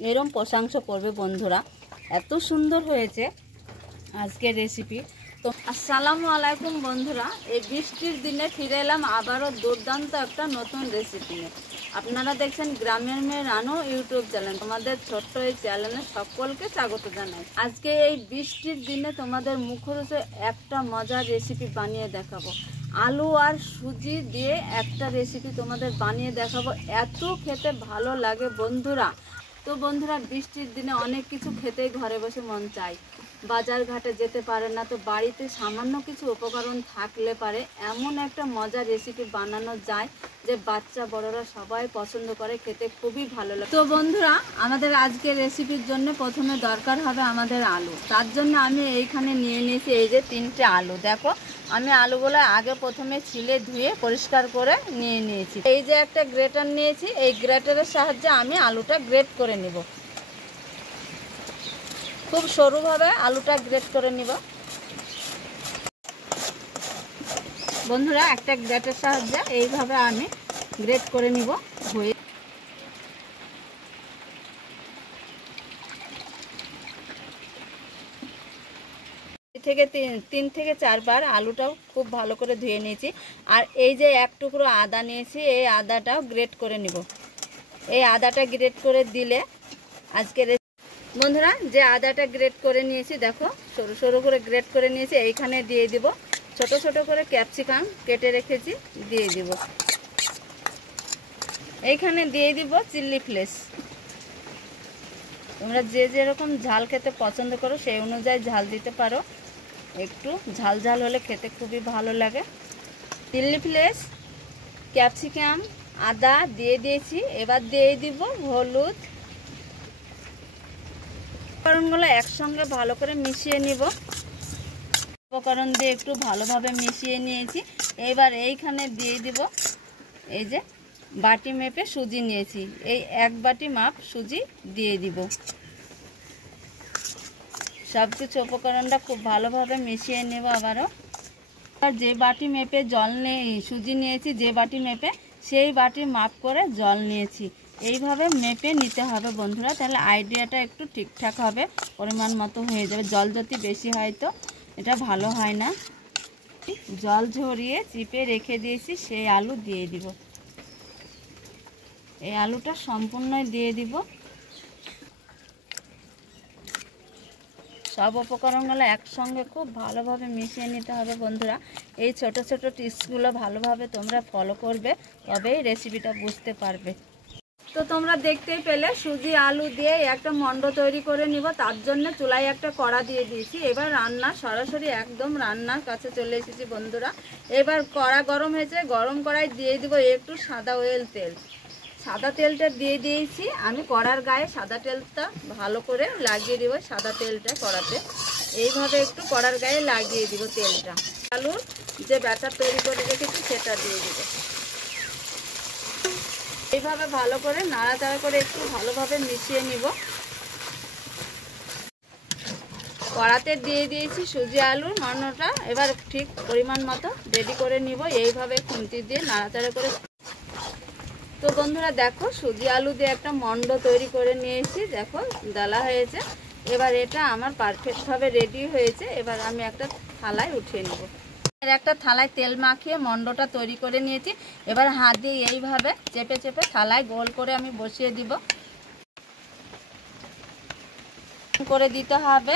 এরকম প্রশংসা করবে বন্ধুরা, এত সুন্দর হয়েছে আজকের রেসিপি। তো আসসালামু আলাইকুম বন্ধুরা, এই বৃষ্টির দিনে ফিরে এলাম আবারও দুর্দান্ত একটা নতুন রেসিপি নিয়ে। আপনারা দেখছেন গ্রামের মেয়ে রানু ইউটিউব চ্যানেল। তোমাদের ছোট্ট এই চ্যানেলে সকলকে স্বাগত জানাই। আজকে এই বৃষ্টির দিনে তোমাদের মুখরোচক একটা মজার রেসিপি বানিয়ে দেখাবো। আলু আর সুজি দিয়ে একটা রেসিপি তোমাদের বানিয়ে দেখাবো, এত খেতে ভালো লাগে বন্ধুরা। তো বন্ধুরা, বৃষ্টির দিনে অনেক কিছু খেতেই ঘরে বসে মন চায়, বাজার ঘাটে যেতে পারে না, তো বাড়িতে সামান্য কিছু উপকরণ থাকলে পারে এমন একটা মজার রেসিপি বানানো যায় যে বাচ্চা বড়রা সবাই পছন্দ করে, খেতে খুবই ভালো লাগে। তো বন্ধুরা, আমাদের আজকের রেসিপির জন্য প্রথমে দরকার হবে আমাদের আলু। তার জন্য আমি এইখানে নিয়ে নিয়েছি এই যে 3টে আলু। দেখো, আমি আলুগুলো আগে প্রথমে ছিলে ধুয়ে পরিষ্কার করে নিয়ে নিয়েছি। এই যে একটা গ্রেটার নিয়েছি, এই গ্রেটারের সাহায্যে আমি আলুটা গ্রেট করে নিব। খুব সরুভাবে আলুটা গ্রেট করে নিব বন্ধুরা। একটা গ্রেটারের সাহায্যে এইভাবে আমি গ্রেট করে নিব। হয়ে থেকে 3 থেকে 4 বার আলুটাও খুব ভালো করে ধুয়ে নিয়েছি। আর এই যে এক টুকরো আদা নিয়েছি, এই আদাটাও গ্রেট করে নিব। এই আদাটা গ্রেট করে দিলে আজকে বন্ধুরা, যে আদাটা গ্রেট করে নিয়েছি, দেখো সরু সরু করে গ্রেট করে নিয়েছি, এইখানে দিয়ে দিব। ছোট ছোট করে ক্যাপসিকাম কেটে রেখেছি, দিয়ে দিব। এইখানে দিয়ে দিব চিলি ফ্লেক্স। তোমরা যে যেরকম ঝাল খেতে পছন্দ করো সেই অনুযায়ী ঝাল দিতে পারো, একটু ঝাল ঝাল হলে খেতে খুবই ভালো লাগে। চিলি ফ্লেক্স, ক্যাপসিকাম, আদা দিয়ে দিয়েছি। এবার দিয়ে দিব হলুদ। উপকরণগুলো একসঙ্গে ভালো করে মিশিয়ে নিব। উপকরণ দিয়ে একটু ভালোভাবে মিশিয়ে নিয়েছি। এবার এইখানে দিয়ে দিব এই যে বাটি মেপে সুজি নিয়েছি, এই 1 বাটি মাপ সুজি দিয়ে দিব। সব কিছু উপকরণটা খুব ভালোভাবে মিশিয়ে নেব আবারও। আর যে বাটি মেপে জল সুজি নিয়েছি, যে বাটি মেপে সেই বাটি মাপ করে জল নিয়েছি। এইভাবে মেপে নিতে হবে বন্ধুরা, তাহলে আইডিয়াটা একটু ঠিকঠাক হবে, পরিমাণ মতো হয়ে যাবে। জল যদি বেশি হয় তো এটা ভালো হয় না। জল ঝরিয়ে চিপে রেখে দিয়েছি, সেই আলু দিয়ে দিব। এই আলুটা সম্পূর্ণই দিয়ে দিব। সব উপকরণগুলো একসঙ্গে খুব ভালোভাবে মিশিয়ে নিতে হবে বন্ধুরা। এই ছোট ছোট টিপসগুলো ভালোভাবে তোমরা ফলো করবে, তবেই রেসিপিটা বুঝতে পারবে। তো তোমরা দেখতেই পেলে সুজি আলু দিয়ে একটা মণ্ড তৈরি করে নিব। তার জন্য চুলায় একটা কড়া দিয়ে দিয়েছি। এবার রান্না সরাসরি একদম রান্নার কাছে চলে এসেছি বন্ধুরা। এবার কড়া গরম হয়েছে, গরম কড়াই দিয়ে দিব একটু সাদা অয়েল তেল। সাদা তেলটা দিয়ে দিয়েছি আমি কড়ার গায়ে। সাদা তেলটা ভালো করে লাগিয়ে দিব। সাদা তেলটা কড়াতে এইভাবে একটু কড়ার গায়ে লাগিয়ে দিব তেলটা। আলুর যে ব্যাটার তৈরি করে রেখেছি সেটা দিয়ে দিব। এইভাবে ভালো করে নাড়াচাড়া করে একটু ভালোভাবে মিশিয়ে নিব। কড়াতে দিয়ে দিয়েছি সুজি আলুর মণ্ডটা। এবার ঠিক পরিমাণ মতো রেডি করে নিব, এইভাবে খুন্তি দিয়ে নাড়াচাড়া করে। তো বন্ধুরা দেখো, সুজি আলু দিয়ে একটা মণ্ড তৈরি করে নিয়েছি। দেখো ডালা হয়েছে। এবার এটা আমার পারফেক্টভাবে রেডি হয়েছে। এবার আমি একটা থালায় উঠিয়ে নেব। একটা থালায় তেল মাখিয়ে মণ্ডটা তৈরি করে নিয়েছি। এবার হাত দিয়ে এইভাবে চেপে চেপে থালায় গোল করে আমি বসিয়ে দিব। করে দিতে হবে।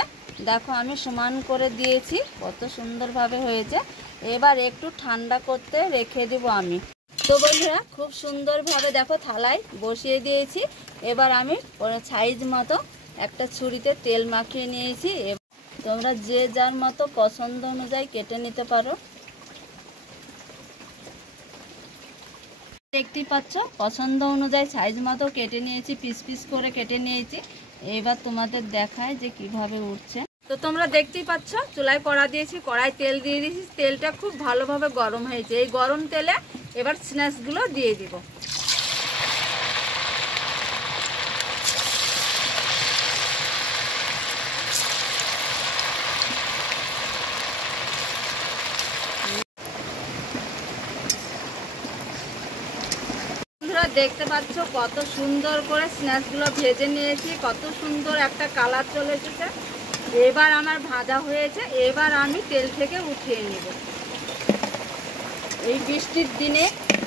দেখো আমি সমান করে দিয়েছি, কত সুন্দরভাবে হয়েছে। এবার একটু ঠান্ডা করতে রেখে দিব আমি। তো বন্ধুরা, খুব সুন্দরভাবে দেখো থালায় বসিয়ে দিয়েছি। এবার আমি সাইজ মতো একটা ছুরিতে তেল মাখিয়ে নিয়েছি। তোমরা যে যার মতো পছন্দ অনুযায়ী কেটে নিতে পারো। দেখতেই পাচ্ছ, পছন্দ অনুযায়ী সাইজ মতো কেটে নিয়েছি, পিস পিস করে কেটে নিয়েছি। এবার তোমাদের দেখায় যে কিভাবে উঠছে। তো তোমরা দেখতেই পাচ্ছ, চুলায় কড়া দিয়েছি, কড়াই তেল দিয়ে দিয়েছি। তেলটা খুব ভালোভাবে গরম হয়েছে। এই গরম তেলে এবার স্ন্যাক্সগুলো দিয়ে দিব। দেখতে পাচ্ছ কত সুন্দর করে স্ন্যাক্সগুলো ভেজে নিয়েছি, কত সুন্দর একটা কালার চলে এসেছে। এবার আমার ভাজা হয়েছে, এবার আমি তেল থেকে উঠিয়ে নেব। এই বৃষ্টির দিনে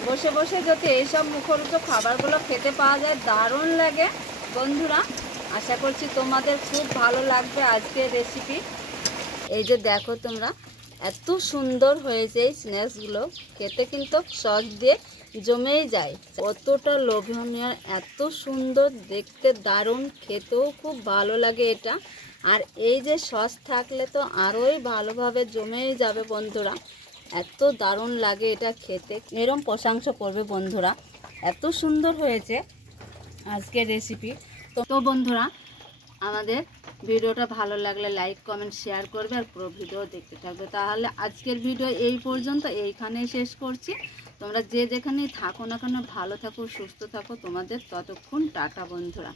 বসে বসে যদি এইসব মুখরোচক খাবারগুলো খেতে পাওয়া যায়, দারুণ লাগে বন্ধুরা। আশা করছি তোমাদের খুব ভালো লাগবে আজকের রেসিপি। এই যে দেখো তোমরা, এত সুন্দর হয়েছে এই স্ন্যাক্সগুলো, খেতে কিন্তু সস দিয়ে জমেই যায়। কতটা লোভনীয়, এত সুন্দর দেখতে, দারুণ, খেতেও খুব ভালো লাগে এটা। আর এই যে সস থাকলে তো আরোই ভালোভাবে জমেই যাবে বন্ধুরা। এত দারুণ লাগে এটা খেতে, এরম প্রশংসা করবে বন্ধুরা। এত সুন্দর হয়েছে আজকের রেসিপি। তো বন্ধুরা, আমাদের ভিডিওটা ভালো লাগলে লাইক কমেন্ট শেয়ার করবে আর পুরো ভিডিও দেখতে থাকবে। তাহলে আজকের ভিডিও এই পর্যন্ত, এইখানেই শেষ করছি। তোমরা যে যেখানেই থাকো না কেন ভালো থাকো, সুস্থ থাকো। তোমাদের ততক্ষণ টাটা বন্ধুরা।